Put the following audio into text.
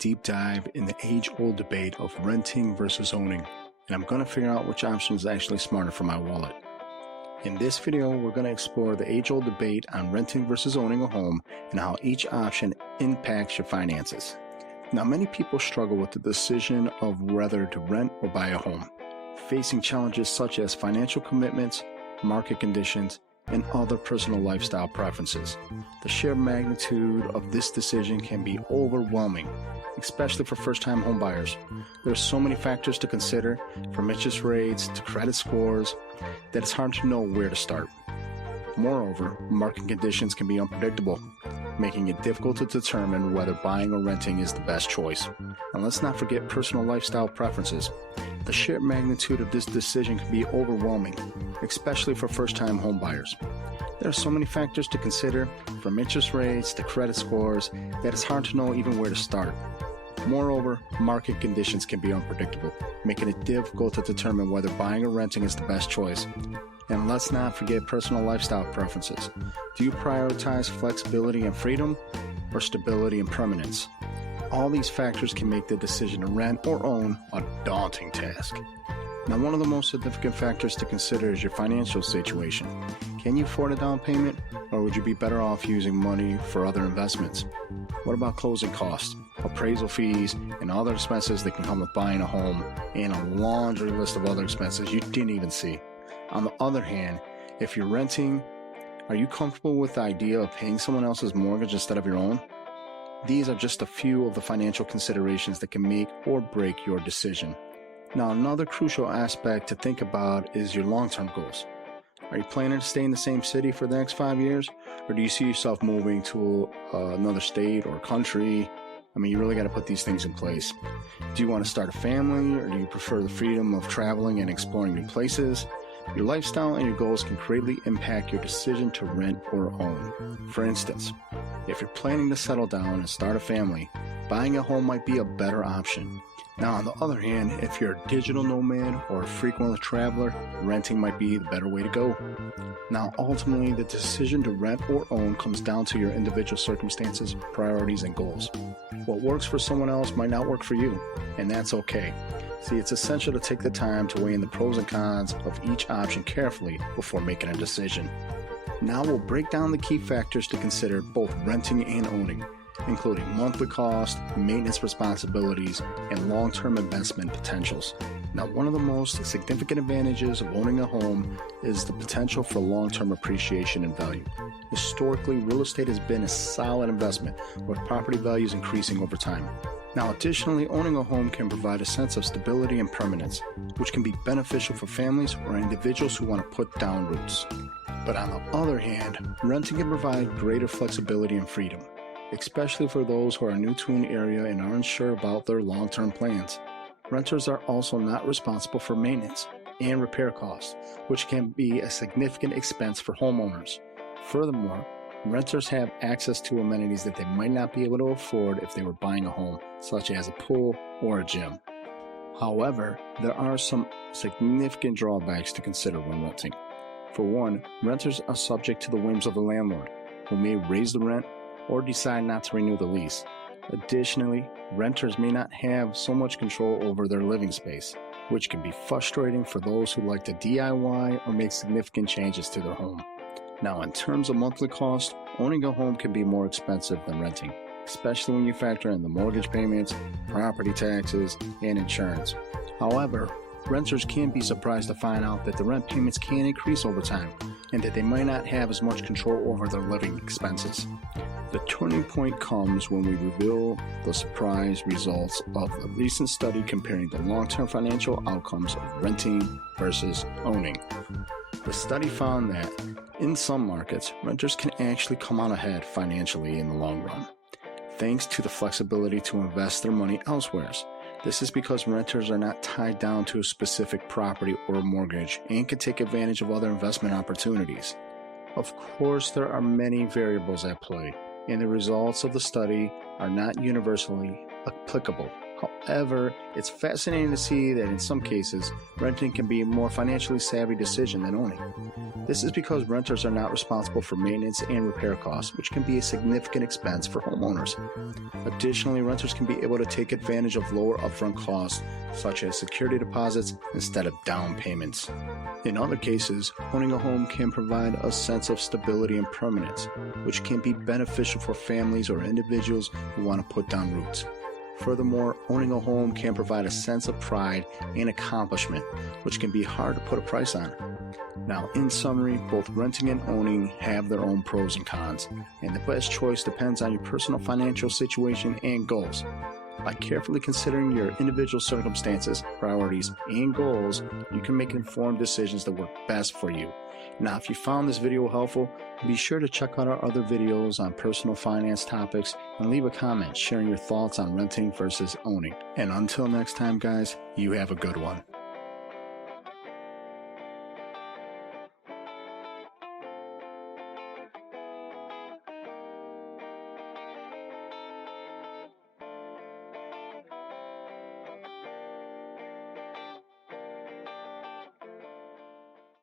deep dive in the age-old debate of renting versus owning, and I'm going to figure out which option is actually smarter for my wallet. In this video, we're going to explore the age-old debate on renting versus owning a home and how each option impacts your finances. Now, many people struggle with the decision of whether to rent or buy a home, facing challenges such as financial commitments, market conditions, and other personal lifestyle preferences. The sheer magnitude of this decision can be overwhelming, especially for first-time home buyers. There are so many factors to consider, from interest rates to credit scores, that it's hard to know where to start. Moreover, market conditions can be unpredictable, making it difficult to determine whether buying or renting is the best choice. And let's not forget personal lifestyle preferences. The sheer magnitude of this decision can be overwhelming, especially for first-time home buyers. There are so many factors to consider, from interest rates to credit scores, that it's hard to know even where to start. Moreover, market conditions can be unpredictable, making it difficult to determine whether buying or renting is the best choice. And let's not forget personal lifestyle preferences. Do you prioritize flexibility and freedom, or stability and permanence? All these factors can make the decision to rent or own a daunting task. Now, one of the most significant factors to consider is your financial situation. Can you afford a down payment, or would you be better off using money for other investments? What about closing costs, appraisal fees, and other expenses that can come with buying a home, and a laundry list of other expenses you didn't even see? On the other hand, if you're renting, are you comfortable with the idea of paying someone else's mortgage instead of your own? These are just a few of the financial considerations that can make or break your decision. Now, another crucial aspect to think about is your long-term goals. Are you planning to stay in the same city for the next 5 years? Or do you see yourself moving to another state or country? I mean, you really got to put these things in place. Do you want to start a family, or do you prefer the freedom of traveling and exploring new places? Your lifestyle and your goals can greatly impact your decision to rent or own. For instance, if you're planning to settle down and start a family, buying a home might be a better option. Now, on the other hand, if you're a digital nomad or a frequent traveler, renting might be the better way to go. Now, ultimately, the decision to rent or own comes down to your individual circumstances, priorities, and goals. What works for someone else might not work for you, and that's okay. See, it's essential to take the time to weigh in the pros and cons of each option carefully before making a decision. Now we'll break down the key factors to consider both renting and owning, including monthly cost, maintenance responsibilities, and long-term investment potentials. Now, one of the most significant advantages of owning a home is the potential for long-term appreciation in value. Historically, real estate has been a solid investment, with property values increasing over time. Now, additionally, owning a home can provide a sense of stability and permanence, which can be beneficial for families or individuals who want to put down roots. But on the other hand, renting can provide greater flexibility and freedom, especially for those who are new to an area and are unsure about their long-term plans. Renters are also not responsible for maintenance and repair costs, which can be a significant expense for homeowners. Furthermore, renters have access to amenities that they might not be able to afford if they were buying a home, such as a pool or a gym. However, there are some significant drawbacks to consider when renting. For one, renters are subject to the whims of the landlord, who may raise the rent or decide not to renew the lease. Additionally, renters may not have so much control over their living space, which can be frustrating for those who like to DIY or make significant changes to their home. Now, in terms of monthly cost, owning a home can be more expensive than renting, especially when you factor in the mortgage payments, property taxes, and insurance. However, renters can be surprised to find out that the rent payments can increase over time and that they might not have as much control over their living expenses. The turning point comes when we reveal the surprise results of a recent study comparing the long-term financial outcomes of renting versus owning. The study found that in some markets, renters can actually come out ahead financially in the long run, thanks to the flexibility to invest their money elsewhere. This is because renters are not tied down to a specific property or mortgage and can take advantage of other investment opportunities. Of course, there are many variables at play, and the results of the study are not universally applicable. However, it's fascinating to see that in some cases, renting can be a more financially savvy decision than owning. This is because renters are not responsible for maintenance and repair costs, which can be a significant expense for homeowners. Additionally, renters can be able to take advantage of lower upfront costs, such as security deposits instead of down payments. In other cases, owning a home can provide a sense of stability and permanence, which can be beneficial for families or individuals who want to put down roots. Furthermore, owning a home can provide a sense of pride and accomplishment, which can be hard to put a price on. Now, in summary, both renting and owning have their own pros and cons, and the best choice depends on your personal financial situation and goals. By carefully considering your individual circumstances, priorities, and goals, you can make informed decisions that work best for you. Now, if you found this video helpful, be sure to check out our other videos on personal finance topics and leave a comment sharing your thoughts on renting versus owning. And until next time, guys, you have a good one.